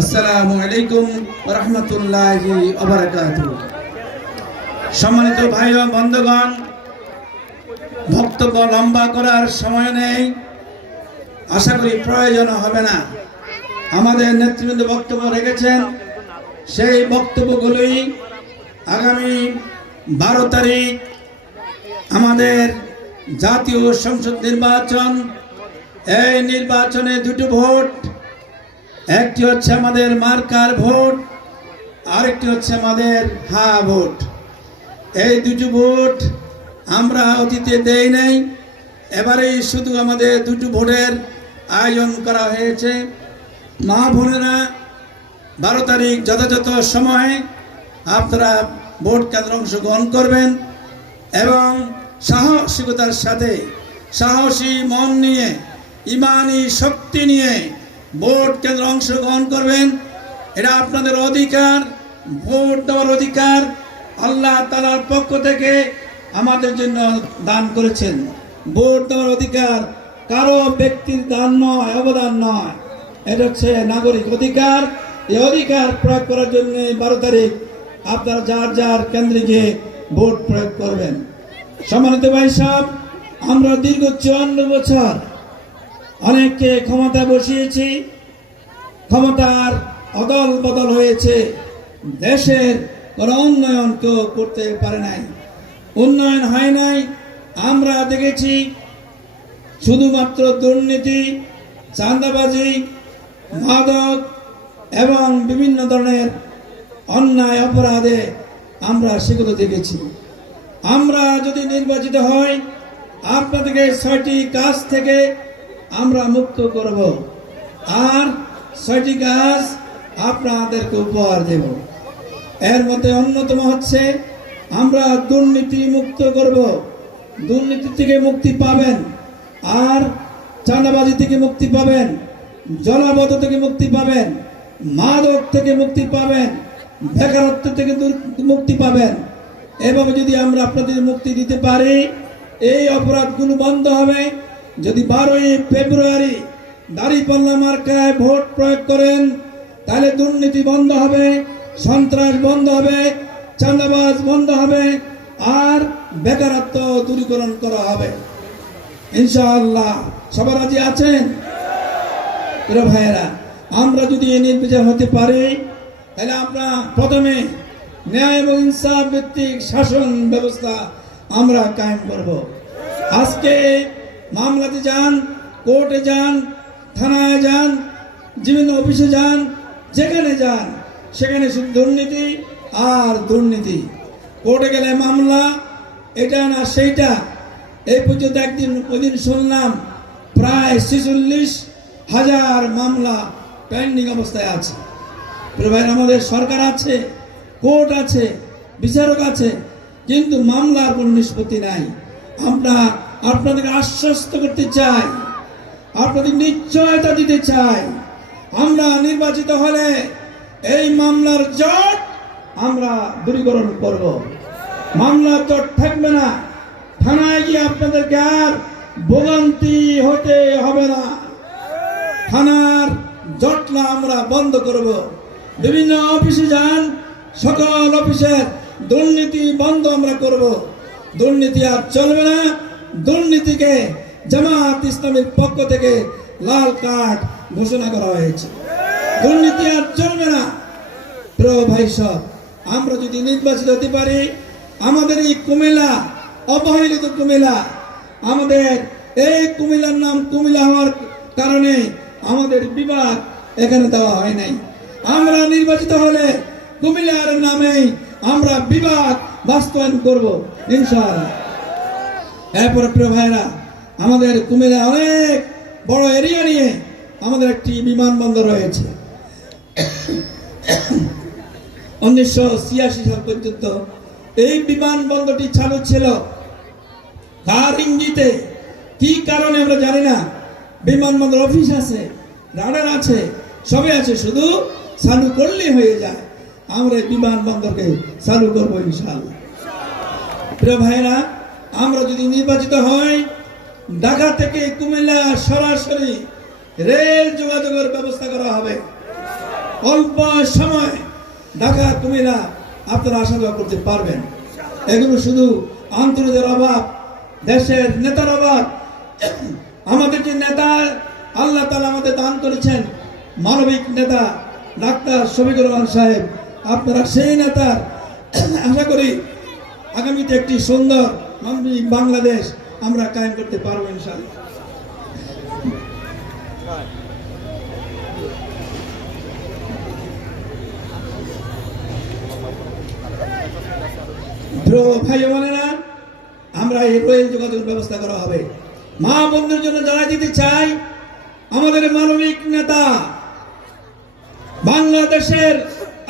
আসসালামু আলাইকুম ওয়া রাহমাতুল্লাহি ওয়া বারাকাতুহু। সম্মানিত ভাই ও বন্ধুগণ, বক্তব্য লম্বা করার সময় নেই, আশা করি প্রয়োজন হবে না। আমাদের নেতৃবৃন্দ বক্তব্য রেখেছেন, সেই বক্তব্যগুলোই আগামী 12 তারিখ আমাদের জাতীয় সংসদ নির্বাচন। এই নির্বাচনে দুটো ভোট, একটি হচ্ছে আমাদের মার্কার ভোট, আরেকটি হচ্ছে আমাদের হা ভোট। এই দুটো ভোট আমরা অতীতে দেই নাই, এবারেই শুধু আমাদের দুটো ভোটের আয়োজন করা হয়েছে। মা বোনেরা 12 তারিখ যথাযথ সময়ে আপনারা ভোট কেন্দ্রে অংশগ্রহণ করবেন এবং সাহসিকতার সাথে, সাহসী মন নিয়ে, ইমানি শক্তি নিয়ে ভোট কেন্দ্রে অংশগ্রহণ করবেন। এটা আপনাদের অধিকার, ভোট দেওয়ার অধিকার আল্লাহ তাআলার পক্ষ থেকে আমাদের জন্য দান করেছেন। ভোট দেওয়ার অধিকার কারো ব্যক্তির দান নয়, অবদান নয়, এটা হচ্ছে নাগরিক অধিকার। এই অধিকার প্রয়োগ করার জন্য 12 তারিখ আপনারা যার যার কেন্দ্রে গিয়ে ভোট প্রয়োগ করবেন। সম্মানিত ভাই সাহেব, আমরা দীর্ঘ 54 বছর অনেককে ক্ষমতা বসিয়েছি, ক্ষমতার অদল বদল হয়েছে, দেশের কোনো উন্নয়ন কেউ করতে পারে নাই, উন্নয়ন হয় নাই। আমরা দেখেছি শুধুমাত্র দুর্নীতি, চাঁদাবাজি, মাদক এবং বিভিন্ন ধরনের অন্যায় অপরাধে আমরা সেগুলো দেখেছি। আমরা যদি নির্বাচিত হই, আপনাদেরকে 6টি কাজ থেকে আমরা মুক্ত করব, আর 6টি কাজ আপনাদেরকে উপহার দেব। এর মধ্যে অন্যতম হচ্ছে আমরা দুর্নীতি মুক্ত করব, দুর্নীতি থেকে মুক্তি পাবেন, আর চাঁদাবাজি থেকে মুক্তি পাবেন, জলাবদ্ধ থেকে মুক্তি পাবেন, মাদক থেকে মুক্তি পাবেন, বেকারত্ব থেকে মুক্তি পাবেন। এভাবে যদি আমরা আপনাদের মুক্তি দিতে পারি, এই অপরাধগুলো বন্ধ হবে। যদি 12ই ফেব্রুয়ারি দাঁড়িপাল্লা মার্কায় ভোট প্রয়োগ করেন, তাহলে দুর্নীতি বন্ধ হবে, সন্ত্রাস বন্ধ হবে, চাঁদাবাজ বন্ধ হবে, আর বেকারত্ব দূরীকরণ করা হবে ইনশাআল্লাহ। সবার রাজি আছেন? প্রিয় ভাইয়েরা, আমরা যদি এই নির্বাচন হতে পারি, তাহলে আমরা প্রথমে ন্যায় এবং ইনসাফ ভিত্তিক শাসন ব্যবস্থা আমরা কায়েম করব। আজকে মামলাতে যান, কোর্টে যান, থানায় যান, বিভিন্ন অফিসে যান, যেখানে যান সেখানে শুধু দুর্নীতি আর দুর্নীতি। কোর্টে গেলে মামলা, এটা না সেইটা। এই পর্যন্ত ওইদিন শুনলাম প্রায় 46,000 মামলা পেন্ডিং অবস্থায় আছে। আমাদের সরকার আছে, কোর্ট আছে, বিচারক আছে, কিন্তু মামলার কোনো নিষ্পত্তি নাই। আমরা আপনাদের আশ্বস্ত করতে চাই, আপনাদের নিশ্চয়তা দিতে চাই, আমরা নির্বাচিত হলে এই মামলার জট আমরা দূরীকরণ করব। মামলার জট থাকবে না, থানায় গিয়ে আপনাদেরকে আর ভোগান্তি হতে হবে না। থানার জটলা আমরা বন্ধ করব। বিভিন্ন অফিসে যান, সকল অফিসের দুর্নীতি বন্ধ আমরা করব। দুর্নীতি আর চলবে না। দুর্নীতিকে জামাত ইসলামের পক্ষ থেকে লাল কার্ড ঘোষণা করা হয়েছে। দুর্নীতি আর চলবে না। প্রিয় ভাই সব, আমরা যদি নির্বাচিত হতে পারি, আমাদের এই কুমিল্লা, অবহেলিত কুমিল্লা, আমাদের এই কুমিল্লার নাম কুমিল্লা হওয়ার কারণে আমাদের বিভাগ এখানে দেওয়া হয় নাই। আমরা নির্বাচিত হলে কুমিল্লার নামে আমরা বিভাগ বাস্তবায়ন করব ইনশাআল্লাহ। এরপরে প্রিয় ভাইরা, আমাদের কুমিল্লা অনেক বড় এরিয়া নিয়ে আমাদের একটি বিমানবন্দর রয়েছে। 1986 সাল পর্যন্ত এই বিমানবন্দরটি চালু ছিল। কার ইঙ্গিতে, কি কারণে আমরা জানি না। বিমানবন্দর অফিস আছে, রাডার আছে, সবই আছে, শুধু চালু করলে হয়ে যায়। আমরা এই বিমানবন্দরকে চালু করবো ইনশাআল্লাহ। প্রিয় ভাইরা, আমরা যদি নির্বাচিত হই, ঢাকা থেকে কুমিল্লা সরাসরি রেল যোগাযোগের ব্যবস্থা করা হবে। অল্প সময় ঢাকা কুমিল্লা আপনারা আসা যাওয়া করতে পারবেন। এগুলো শুধু আন্তর্জাতিক অভাব, দেশের নেতার অভাব। আমাদের যে নেতা আল্লাহ তাআলা আমাদের দান করেছেন, মানবিক নেতা ডাক্তার শফিকুর রহমান সাহেব, আপনারা সেই নেতার আশা করি আগামীতে একটি সুন্দর মানবিক বাংলাদেশ আমরা কায়েম করতে পারবো ইনশাআল্লাহ। ভাই বোনেরা, আমরা এই রেল যোগাযোগ ব্যবস্থা করা হবে। মা বন্ধুর জন্য জানাই দিতে চাই, আমাদের মানবিক নেতা বাংলাদেশের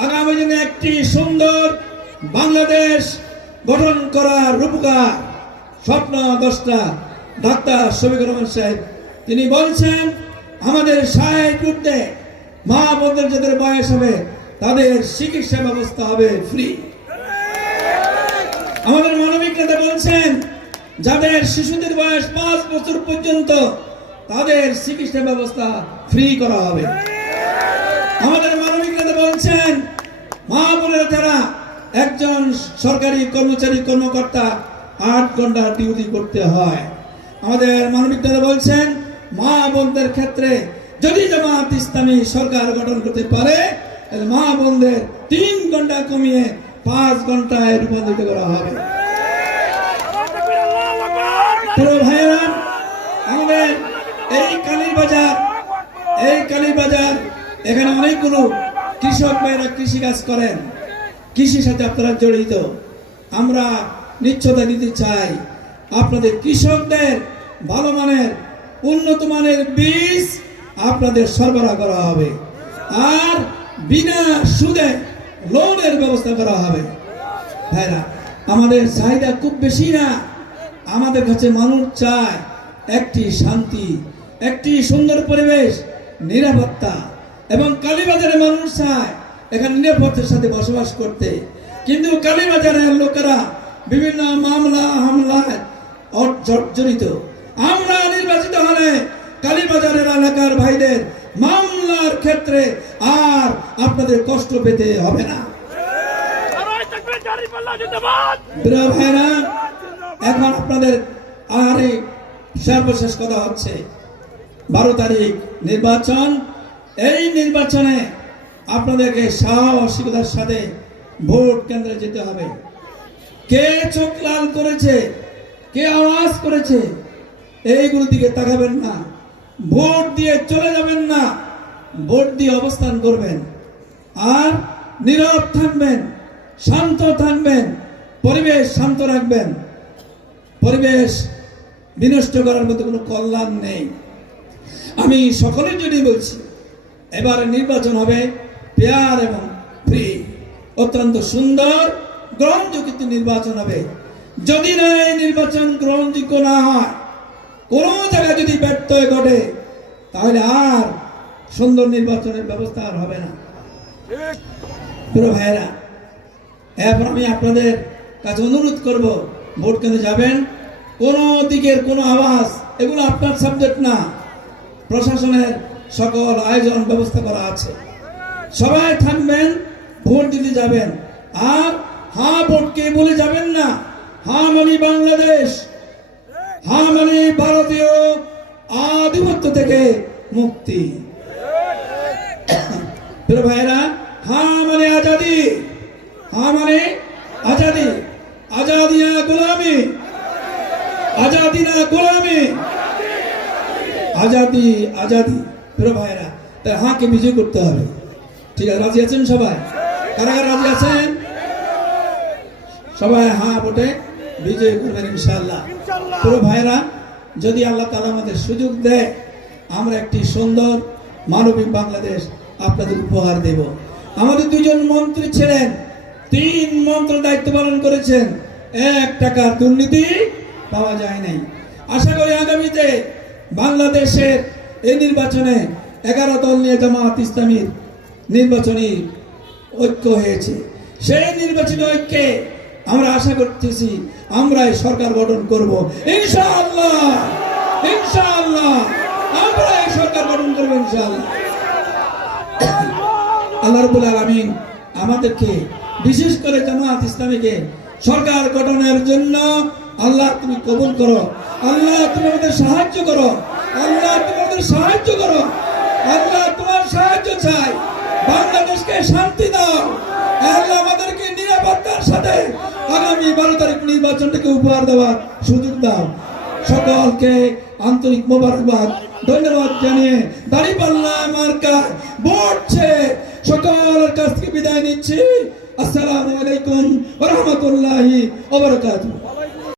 আগামী দিনে একটি সুন্দর বাংলাদেশ গঠন করার রূপকার স্বপ্ন দ্রষ্টা ডাক্তার শফিকুর রহমান সাহেব, তিনি বলছেন আমাদের 60 ঊর্ধ্বে মা বোনদের যাদের বয়স হবে তাদের চিকিৎসা ব্যবস্থা হবে ফ্রি। আমাদের মানবিক নেতা বলছেন যাদের শিশুদের বয়স 5 বছর পর্যন্ত তাদের চিকিৎসা ব্যবস্থা ফ্রি করা হবে। আমাদের মানবিক নেতা বলছেন মা বোনেরা যারা একজন সরকারি কর্মচারী কর্মকর্তা 8 ঘন্টা ডিউটি করতে হয়, আমাদের মানবিক নেতা বলছেন মা বোনদের ক্ষেত্রে যদি জামাত ইসলামী সরকার গঠন করতে পারে তাহলে মা বোনদের 3 ঘন্টা কমিয়ে 5 ঘন্টায় রূপান্তরিত করা হবে। ভাইয়েরা, আমাদের এই কালীবাজার এখানে অনেকগুলো কৃষক ভাইরা কৃষি কাজ করেন, কৃষির সাথে আপনারা জড়িত। আমরা নিশ্চয়তা দিতে চাই আপনাদের কৃষকদের ভালো মানের উন্নত মানের বীজ আপনাদের সরবরাহ করা হবে, আর বিনা সুদে লোনের ব্যবস্থা করা হবে। ভাইরা, আমাদের চাহিদা খুব বেশি না, আমাদের কাছে মানুষ চায় একটি শান্তি, একটি সুন্দর পরিবেশ, নিরাপত্তা, এবং কালীবাজারে মানুষ চায় এখানে নিরাপত্তার সাথে বসবাস করতে। কিন্তু কালীবাজারের লোকেরা বিভিন্ন মামলা হামলায় জড়িত। আমরা নির্বাচিত হলে কালীবাজারের এলাকার ভাইদের মামলার ক্ষেত্রে আর আপনাদের কষ্ট পেতে হবে না। ভাইরা, এখন আপনাদের আর সর্বশেষ কথা হচ্ছে 12 তারিখ নির্বাচন। এই নির্বাচনে আপনাদেরকে সাহসিকতার সাথে ভোট কেন্দ্রে যেতে হবে। কে চোখ লাল করেছে, কে আওয়াজ করেছে, এইগুলোর দিকে তাকাবেন না, ভোট দিয়ে চলে যাবেন না, ভোট দিয়ে অবস্থান করবেন আর নীরব থাকবেন, শান্ত থাকবেন, পরিবেশ শান্ত রাখবেন। পরিবেশ বিনষ্ট করার মতো কোনো কল্যাণ নেই। আমি সকলের জন্যই বলছি, এবারে নির্বাচন হবে ফেয়ার এবং ফ্রি, অত্যন্ত সুন্দর গ্রহণযোগ্য নির্বাচন হবে। যদি না এই নির্বাচন গ্রহণযোগ্য না হয়, কোন জায়গায় যদি ব্যর্থ ঘটে, তাহলে আর সুন্দর নির্বাচনের ব্যবস্থা আর হবে না। প্রিয় ভাইরা, এরপর আমি আপনাদের কাছে অনুরোধ করব, ভোট কেন্দ্রে যাবেন, কোন দিকের কোন আওয়াজ এগুলো আপনার সাবজেক্ট না। প্রশাসনের সকল আয়োজন ব্যবস্থা করা আছে, সবাই থাকবেন, ভোট দিতে যাবেন। আর হ্যাঁ ভোটকে বলে যাবেন না, হ্যাঁ মানে বাংলাদেশ, হ্যাঁ মানে ভারতীয় আধিপত্য থেকে মুক্তি। প্রিয় ভাইরা, হ্যাঁ মানে আজাদি, হ্যাঁ মানে আজাদি, আজাদি না গোলামি, আজাদি না গোলামি, আজাদি আজাদি। প্রিয় ভাইরা, তাই হাঁকে বিজয় করতে হবে। ঠিক আছে, রাজি আছেন সবাই? কারা কারা রাজি আছেন? সবাই হ্যাঁ ভোটে বিজয় করবেন ইনশাআল্লাহ। প্রিয় ভাইরা, যদি আল্লাহ তাআলা আমাদের সুযোগ দেয়, আমরা একটি সুন্দর মানবিক বাংলাদেশ আপনাদের উপহার দেব। আমাদের 2 জন মন্ত্রী ছিলেন, 3 মন্ত্র দায়িত্ব পালন করেছেন, 1 টাকার দুর্নীতি পাওয়া যায় নাই। আশা করি আগামীতে বাংলাদেশের এই নির্বাচনে 11 দল নিয়ে জামাত ইসলামীর নির্বাচনী ঐক্য হয়েছে। সেই নির্বাচনী ঐক্যে আমরা আশা করতেছি আমরা এই সরকার গঠন করব ইনশাআল্লাহ। ইনশাআল্লাহ আমরা এই সরকার গঠন করব ইনশাআল্লাহ। আল্লাহ রাব্বুল আলামিন আমাদেরকে বিশেষ করে জামাত ইসলামীকে সরকার গঠনের জন্য আল্লাহ তুমি কবুল করো। আল্লাহ তুমি আমাদের সাহায্য করো। আল্লাহ তুমি আমাদের সাহায্য করো। আল্লাহ তোমার সাহায্য চাই। বাংলাদেশকে শান্তি দাও। আল্লাহ আমাদেরকে নিরাপত্তার সাথে আগামী 12 তারিখ নির্বাচনটাকে উপহার দেওয়ার সুযোগ দাও। সকলকে আন্তরিক মোবারকবাদ, ধন্যবাদ জানিয়ে দাঁড়িপাল্লা মার্কা ভোট চেয়ে সকলের কাছ থেকে বিদায় নিচ্ছি। আসসালামু আলাইকুম ওয়া রাহমাতুল্লাহি ওয়া বারাকাতুহু।